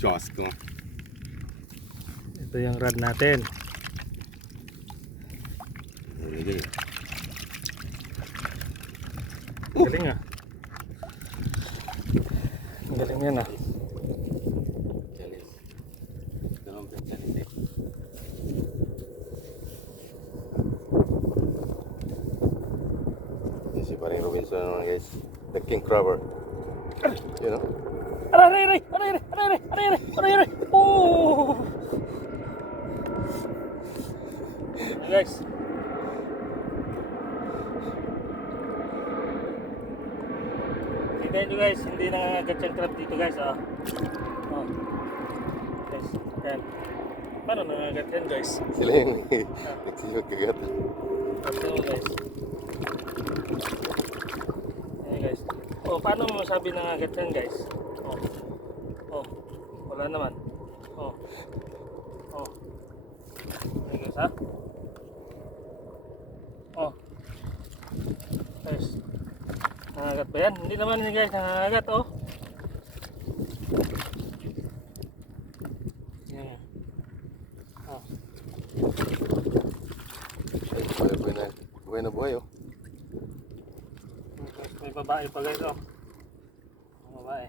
Diyos ko. Ito yung rod natin. Hindi. Galing ah. Galing yan ah. Challenge. Ganun ka challenge eh. Yan si paring Robinson naman guys. The king crabber. You know? Aray! Aray! Oh! Ayan guys. Tignan nyo guys, hindi nangangagat yung crab dito guys ah. Oh. Guys, yan. Paano nangangagat yan guys? Sila yung nagsiyog kagat. Ito guys. Ayan guys. Oh, paano mo masabi nangangagat yan guys? Oh, wala naman. Oh. Ayan guys ha. Oh. Guys. Nangangagat ba yan? Hindi naman yan guys, nangangagat oh. Yan. Oh. Buhay na buhay oh. May babae pa guys oh. Babae.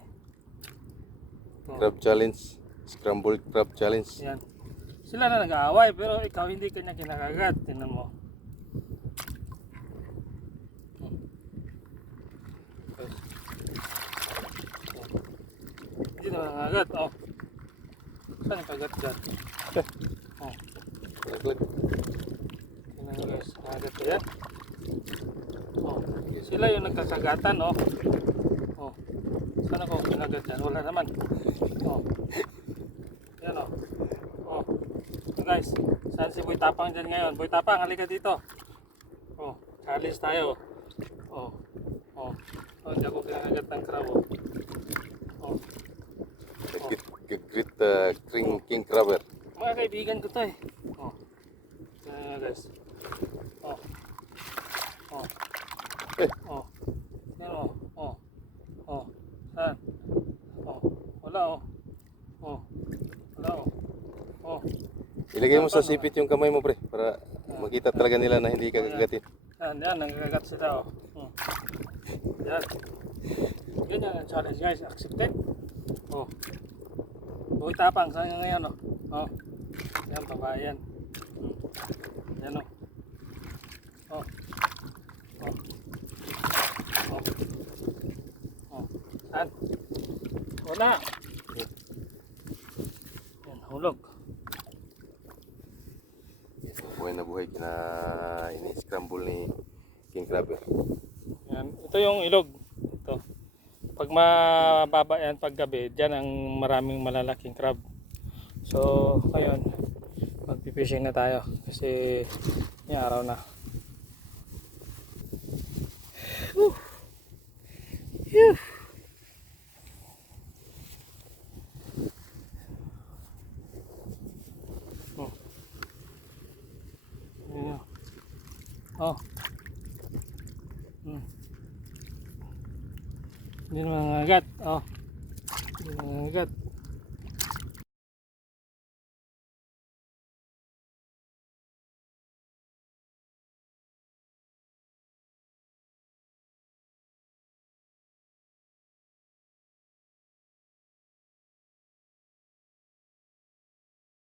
Oh. Crab challenge. Scrambled crab challenge. Yan. Sila na nag-aaway pero ikaw hindi kanya kinakagat. Tingnan mo. Hindi na nangagat. Oh. Saan yung kagat dyan? Oh. Naglag. Tingnan mo guys. Nangagat ba yan? Oh. Sila yung nagkasagatan oh. Oh. Saan ako kinagat dyan? Wala naman. Oh. Yan oh. Oh. So guys. Saan si Boy Tapang dyan ngayon? Boy Tapang, halika dito. Oh. Challenge tayo. Oh. Oh. Oh, hindi ako kinagat ng crab oh. Oh. Great king crabber. Mga kaibigan ko to eh. Oh. Guys. Oh. Oh. Oh. Yan oh. Oh. Oh. Saan? Oh. Wala oh. Oh. Wala oh. Oh. Ilagay mo sa sipit yung kamay mo pre para makita talaga nila na hindi ka kagatin. Yan, nangagagat sila oh. Yan. Ganyan ang challenge guys. Accepted? Oh. Boy Tapang, saan nga ngayon oh? Oh. Yan, babae yan. Yan oh. Oh. Oh. Oh. Oh. Saan? Wala. Yan, hulog. Buhay na buhay ini-scramble ni king crabber. Yan. Ito yung ilog. Ito. Pag mababa yan pag gabi, dyan ang maraming malalaking crab. So, ngayon, magpipishing na tayo kasi yung araw na. Whew. Phew. Oh. Ayan. Oh. Hindi naman nangagat. Oh. Hindi naman nangagat.